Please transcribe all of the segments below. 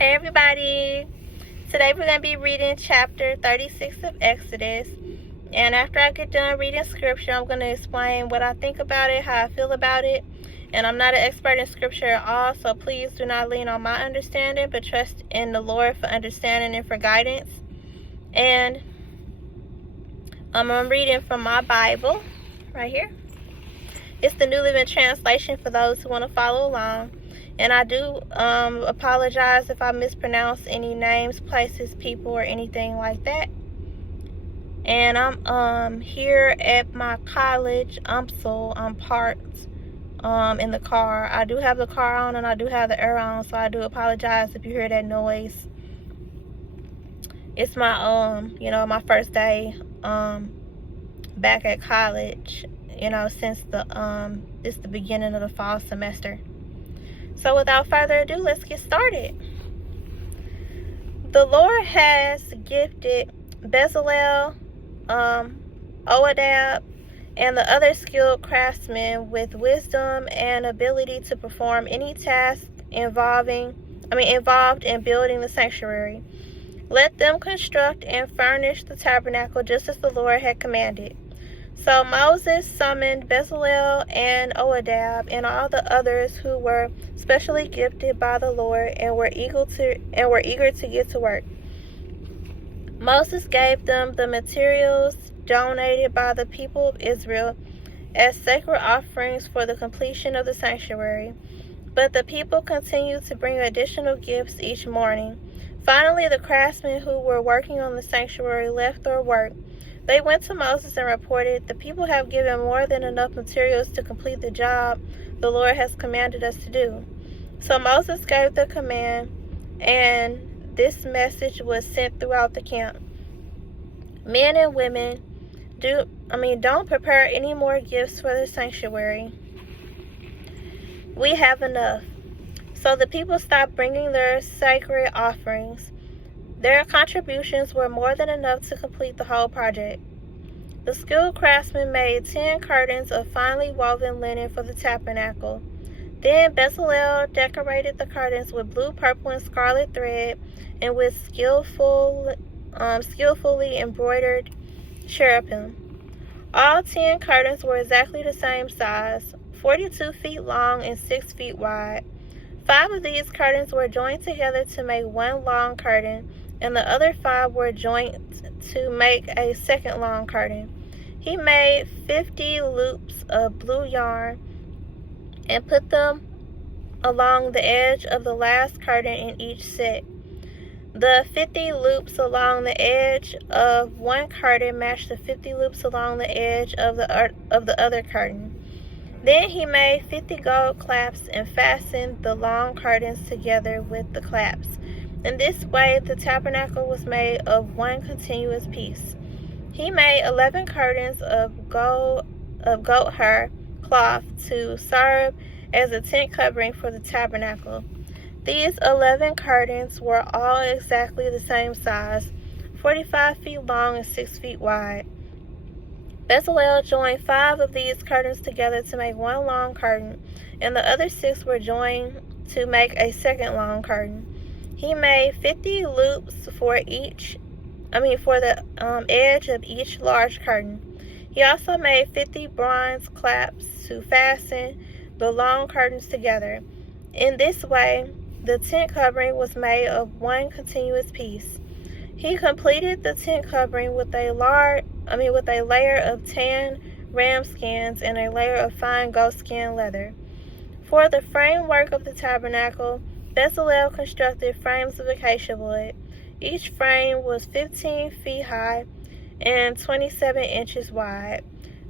Hey everybody! Today we're going to be reading chapter 36 of Exodus. And after I get done reading scripture, I'm going to explain what I think about it, how I feel about it. And I'm not an expert in scripture at all, so please do not lean on my understanding, but trust in the Lord for understanding and for guidance. And I'm reading from my Bible right here. It's the New Living Translation for those who want to follow along. And I do apologize if I mispronounce any names, places, people, or anything like that. And I'm here at my college. I'm parked in the car. I do have the car on and I do have the air on, so I do apologize if you hear that noise. It's my my first day back at college, since it's the beginning of the fall semester. So without further ado, let's get started. The Lord has gifted Bezalel, Oholiab, and the other skilled craftsmen with wisdom and ability to perform any task involved in building the sanctuary. Let them construct and furnish the tabernacle just as the Lord had commanded. So Moses summoned Bezalel and Oholiab and all the others who were specially gifted by the Lord and were eager to get to work. Moses gave them the materials donated by the people of Israel as sacred offerings for the completion of the sanctuary. But the people continued to bring additional gifts each morning. Finally, the craftsmen who were working on the sanctuary left their work. They went to Moses and reported, "The people have given more than enough materials to complete the job the Lord has commanded us to do." So Moses gave the command, and this message was sent throughout the camp. Men and women, don't prepare any more gifts for the sanctuary. We have enough. So the people stopped bringing their sacred offerings. Their contributions were more than enough to complete the whole project. The skilled craftsmen made 10 curtains of finely woven linen for the tabernacle. Then Bezalel decorated the curtains with blue, purple, and scarlet thread and with skillfully embroidered cherubim. All 10 curtains were exactly the same size, 42 feet long and 6 feet wide. 5 of these curtains were joined together to make one long curtain, and the other 5 were joined to make a second long curtain. He made 50 loops of blue yarn and put them along the edge of the last curtain in each set. The 50 loops along the edge of one curtain matched the 50 loops along the edge of the other curtain. Then he made 50 gold claps and fastened the long curtains together with the claps. In this way, the tabernacle was made of one continuous piece. He made 11 curtains of goat hair cloth to serve as a tent covering for the tabernacle. These 11 curtains were all exactly the same size, 45 feet long and 6 feet wide. Bezalel joined 5 of these curtains together to make one long curtain, and the other 6 were joined to make a second long curtain. He made 50 loops for the edge of each large curtain. He also made 50 bronze claps to fasten the long curtains together. In this way, the tent covering was made of one continuous piece. He completed the tent covering with a layer of tan ram skins and a layer of fine goatskin leather. For the framework of the tabernacle, Bezalel constructed frames of acacia wood. Each frame was 15 feet high and 27 inches wide,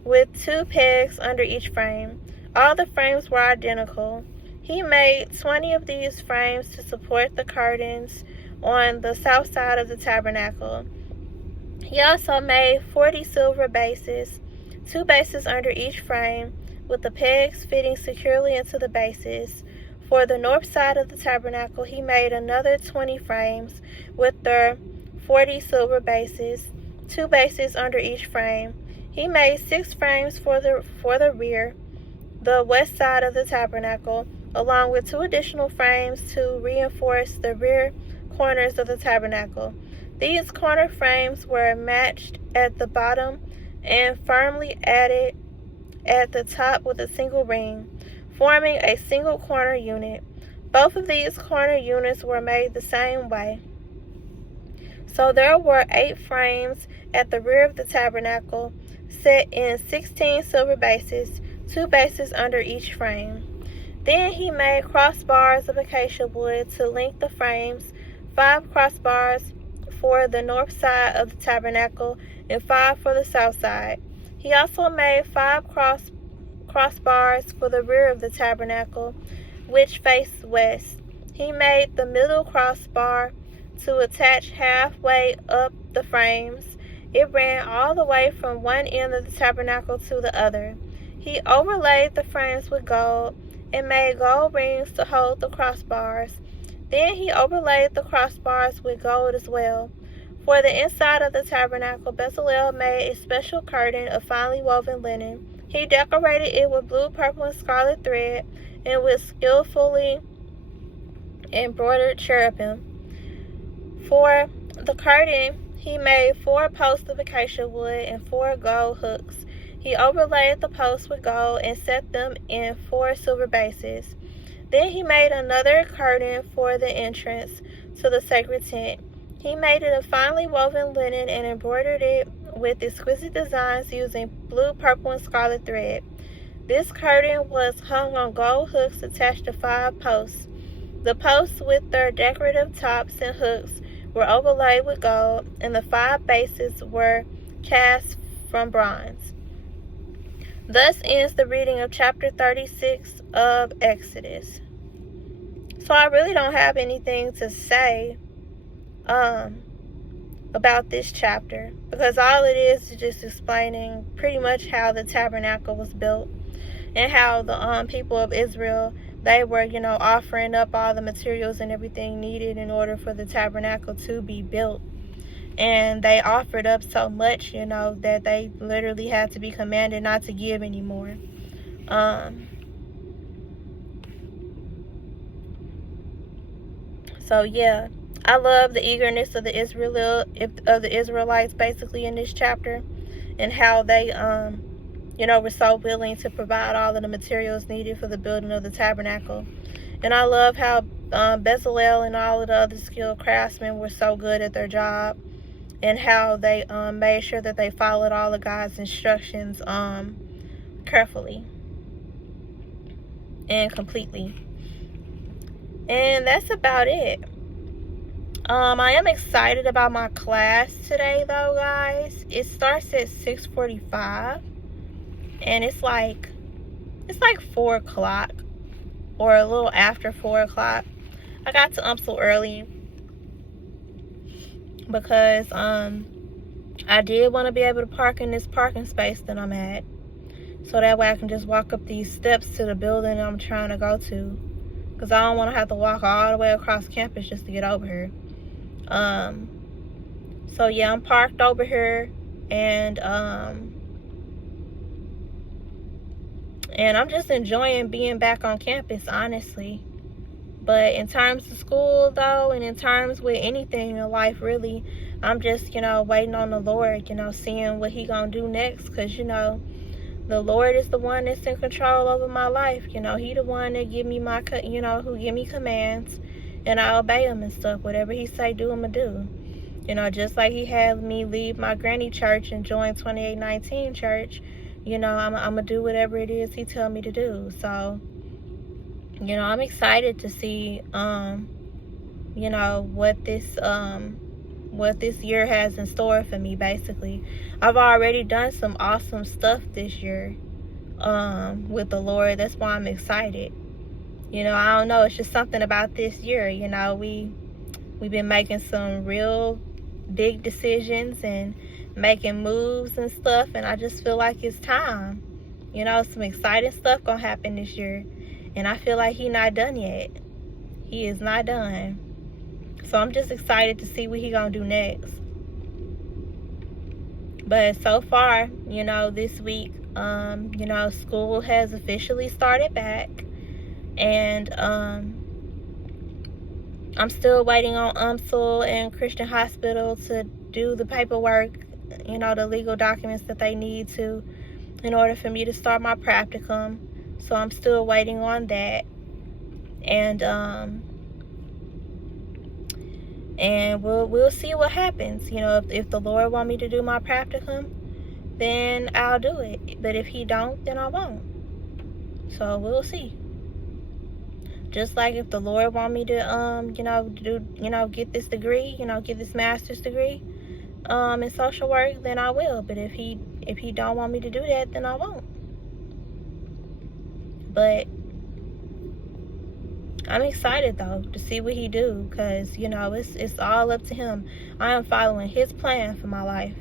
with 2 pegs under each frame. All the frames were identical. He made 20 of these frames to support the curtains on the south side of the tabernacle. He also made 40 silver bases, 2 bases under each frame, with the pegs fitting securely into the bases. For the north side of the tabernacle, he made another 20 frames with their 40 silver bases, 2 bases under each frame. He made 6 frames for the rear, the west side of the tabernacle, along with 2 additional frames to reinforce the rear corners of the tabernacle. These corner frames were matched at the bottom and firmly added at the top with a single ring, forming a single corner unit. Both of these corner units were made the same way. So there were 8 frames at the rear of the tabernacle, set in 16 silver bases, 2 bases under each frame. Then he made crossbars of acacia wood to link the frames, 5 crossbars for the north side of the tabernacle and 5 for the south side. He also made 5 crossbars for the rear of the tabernacle, which faced west. He made the middle crossbar to attach halfway up the frames. It ran all the way from one end of the tabernacle to the other. He overlaid the frames with gold and made gold rings to hold the crossbars. Then he overlaid the crossbars with gold as well. For the inside of the tabernacle, Bezalel made a special curtain of finely woven linen. He decorated it with blue, purple, and scarlet thread and with skillfully embroidered cherubim. For the curtain, he made 4 posts of acacia wood and 4 gold hooks. He overlaid the posts with gold and set them in 4 silver bases. Then he made another curtain for the entrance to the sacred tent. He made it of finely woven linen and embroidered it with exquisite designs using blue, purple, and scarlet thread. This curtain was hung on gold hooks attached to 5 posts. The posts with their decorative tops and hooks were overlaid with gold, and the 5 bases were cast from bronze. Thus ends the reading of chapter 36 of Exodus. So I really don't have anything to say about this chapter, because all it is just explaining pretty much how the tabernacle was built and how the people of Israel, they were, offering up all the materials and everything needed in order for the tabernacle to be built. And they offered up so much, that they literally had to be commanded not to give anymore. So yeah, I love the eagerness of the Israelites basically in this chapter, and how they were so willing to provide all of the materials needed for the building of the tabernacle. And I love how Bezalel and all of the other skilled craftsmen were so good at their job, and how they made sure that they followed all of God's instructions carefully and completely. And that's about it. I am excited about my class today, though, guys. It starts at 6:45, and it's like 4 o'clock, or a little after 4 o'clock. I got to so early because I did want to be able to park in this parking space that I'm at, so that way I can just walk up these steps to the building I'm trying to go to, because I don't want to have to walk all the way across campus just to get over here. So yeah, I'm parked over here, and I'm just enjoying being back on campus, honestly. But in terms of school, though, and in terms with anything in life, really, I'm just, waiting on the Lord, seeing what he gonna do next, because, the Lord is the one that's in control over my life. He the one that give me my, who give me commands, and I obey him and stuff. Whatever he say do, I'ma do. Just like he had me leave my granny church and join 2819 church, I'ma do whatever it is he tell me to do. So, I'm excited to see, what this year has in store for me, basically. I've already done some awesome stuff this year, with the Lord. That's why I'm excited. I don't know. It's just something about this year. We've been making some real big decisions and making moves and stuff, and I just feel like it's time. Some exciting stuff gonna happen this year, and I feel like he not done yet. He is not done. So I'm just excited to see what he gonna do next. But so far, this week, school has officially started back, And I'm still waiting on UMSL and Christian Hospital to do the paperwork, the legal documents that they need to in order for me to start my practicum. So I'm still waiting on that. And we'll see what happens. If the Lord want me to do my practicum, then I'll do it. But if he don't, then I won't. So we'll see. Just like if the Lord want me to get this degree, get this master's degree in social work, then I will. But if he don't want me to do that, then I won't. But I'm excited though to see what he do, because it's all up to him. I am following his plan for my life.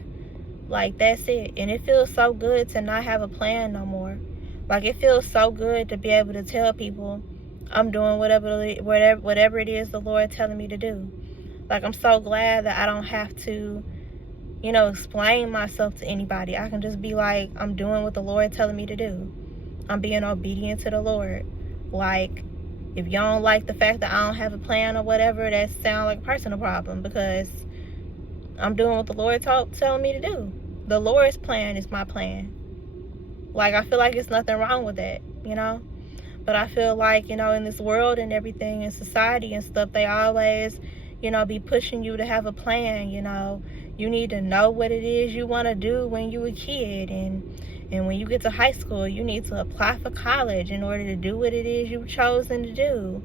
Like, that's it. And it feels so good to not have a plan no more. Like, it feels so good to be able to tell people I'm doing whatever it is the Lord telling me to do. Like, I'm so glad that I don't have to, explain myself to anybody. I can just be like, I'm doing what the Lord telling me to do. I'm being obedient to the Lord. Like, if y'all don't like the fact that I don't have a plan or whatever, that sounds like a personal problem, because I'm doing what the Lord telling me to do. The Lord's plan is my plan. Like, I feel like there's nothing wrong with that, But I feel like, in this world and everything, in society and stuff, they always, be pushing you to have a plan, You need to know what it is you want to do when you a kid. And when you get to high school, you need to apply for college in order to do what it is you've chosen to do.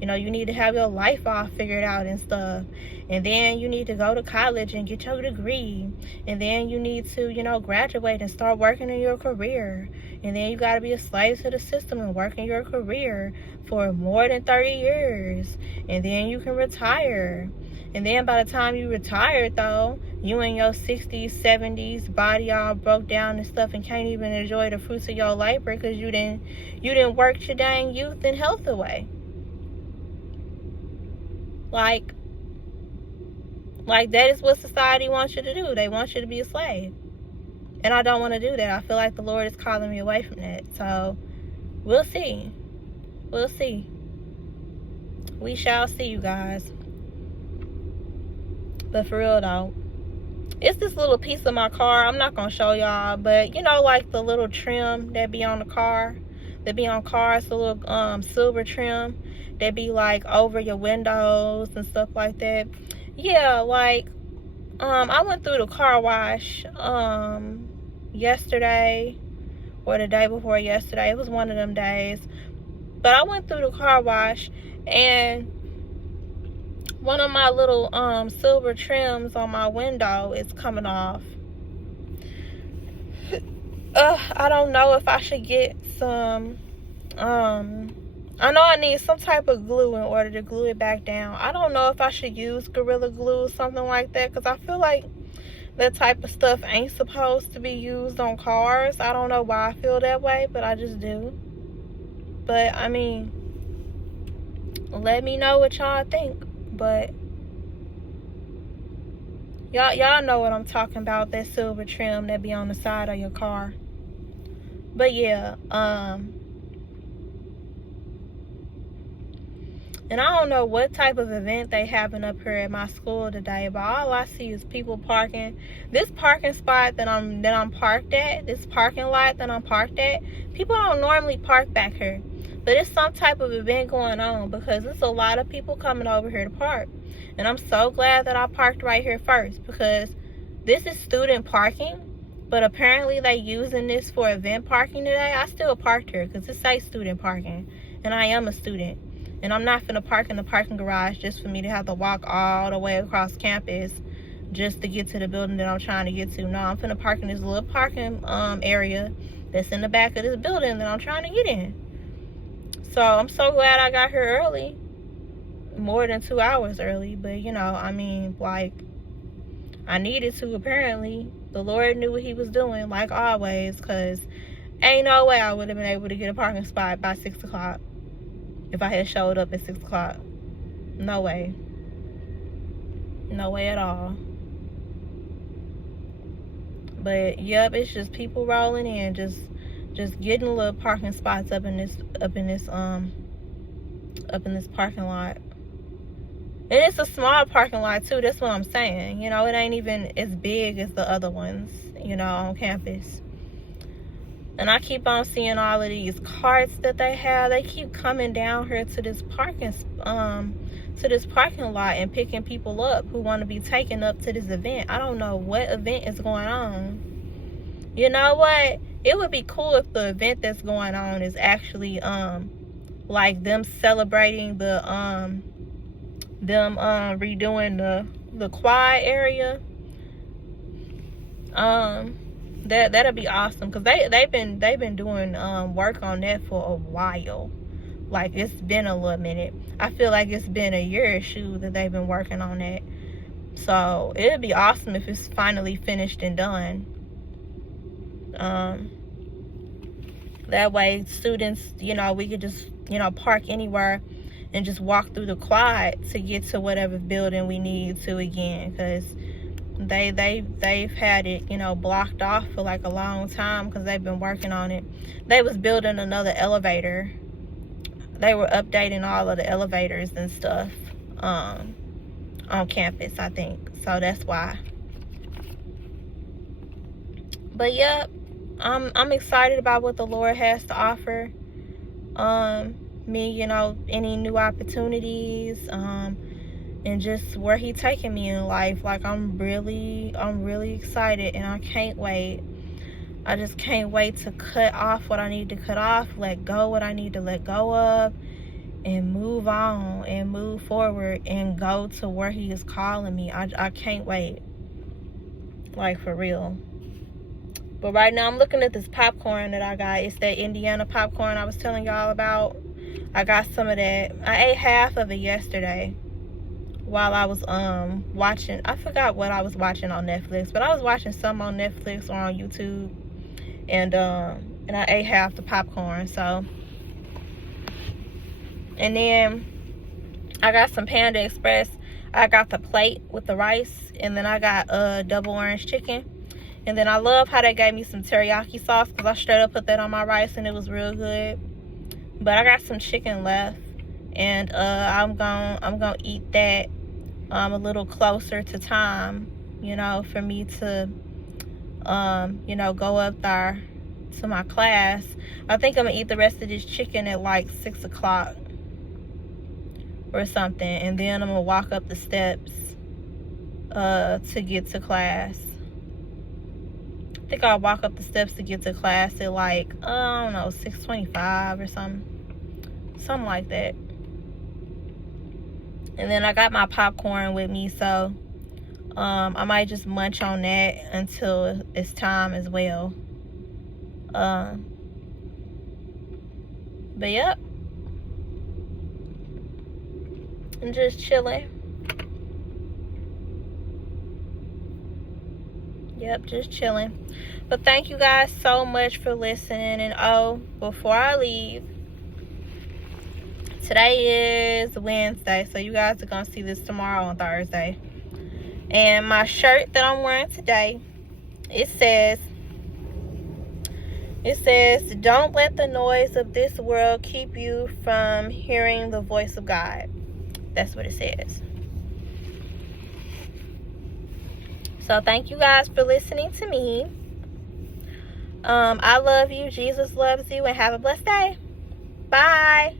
You need to have your life all figured out and stuff. And then you need to go to college and get your degree. And then you need to, graduate and start working in your career. And then you got to be a slave to the system and work in your career for more than 30 years. And then you can retire. And then by the time you retire, though, you in your 60s, 70s, body all broke down and stuff, and can't even enjoy the fruits of your labor because you didn't work your dang youth and health away. Like that is what society wants you to do. They want you to be a slave. And I don't want to do that. I feel like the Lord is calling me away from that. So, we'll see. We'll see. We shall see, you guys. But for real, though, it's this little piece of my car. I'm not going to show y'all, but, like the little trim that be on the car. That be on cars, the little silver trim that be, like, over your windows and stuff like that. Yeah, like, I went through the car wash yesterday or the day before yesterday. It was one of them days. But I went through the car wash, and one of my little silver trims on my window is coming off. I don't know if I should get some I know I need some type of glue in order to glue it back down. I don't know if I should use Gorilla Glue or something like that, because I feel like that type of stuff ain't supposed to be used on cars. I don't know why I feel that way, but I just do. But, I mean, let me know what y'all think. But y'all know what I'm talking about, that silver trim that be on the side of your car. But yeah, and I don't know what type of event they having up here at my school today, but all I see is people parking. This parking spot that I'm parked at, this parking lot that I'm parked at, people don't normally park back here. But it's some type of event going on, because there's a lot of people coming over here to park. And I'm so glad that I parked right here first, because this is student parking, but apparently they using this for event parking today. I still parked here because it says student parking, and I am a student. And I'm not finna park in the parking garage just for me to have to walk all the way across campus just to get to the building that I'm trying to get to. No, I'm finna park in this little parking area that's in the back of this building that I'm trying to get in. So I'm so glad I got here early, more than 2 hours early. But I mean, like, I needed to. Apparently the Lord knew what he was doing, like always, because ain't no way I would have been able to get a parking spot by 6 o'clock if I had showed up at 6 o'clock. No way. No way at all. But yep, it's just people rolling in, just getting little parking spots up in this up in this parking lot. And it's a small parking lot too, that's what I'm saying. You know, it ain't even as big as the other ones, you know, on campus. And I keep on seeing all of these carts that they have. They keep coming down here to this parking lot and picking people up who want to be taken up to this event. I don't know what event is going on. You know what? It would be cool if the event that's going on is actually like them celebrating the redoing the quad area. That'll be awesome, because they've been doing work on that for a while. Like, it's been a little minute. I feel like it's been a year or two that they've been working on that. So it'd be awesome if it's finally finished and done. That way students, you know, we could just, you know, park anywhere and just walk through the quad to get to whatever building we need to again, because they've had it, you know, blocked off for like a long time because they've been working on it. They was building another elevator. They were updating all of the elevators and stuff on campus, I think. So that's why. But yep, I'm excited about what the Lord has to offer me, you know, any new opportunities, and just where He taking me in life. Like, I'm really excited, and I can't wait. I just can't wait to cut off what I need to cut off, let go what I need to let go of, and move on and move forward and go to where He is calling me. I can't wait, like, for real. But right now I'm looking at this popcorn that I got. It's that Indiana popcorn I was telling y'all about. I got some of that. I ate half of it yesterday while I was watching. I forgot what I was watching on Netflix, but I was watching some on Netflix or on YouTube, and I ate half the popcorn. So, and then I got some Panda Express. I got the plate with the rice, and then I got double orange chicken. And then I love how they gave me some teriyaki sauce, because I straight up put that on my rice and it was real good. But I got some chicken left, and I'm gonna eat that a little closer to time, you know, for me to you know, go up there to my class. I think I'm gonna eat the rest of this chicken at like 6 o'clock or something, and then I'm gonna walk up the steps to get to class. I think I'll walk up the steps to get to class at like, I don't know, 6:25 or something like that. And then I got my popcorn with me, so I might just munch on that until it's time as well. But yep, I'm just chilling. Yep, just chilling. But thank you guys so much for listening. And oh, before I leave, today is Wednesday, so you guys are gonna see this tomorrow on Thursday. And my shirt that I'm wearing today, it says, don't let the noise of this world keep you from hearing the voice of God. That's what it says. So thank you guys for listening to me. I love you. Jesus loves you. And have a blessed day. Bye.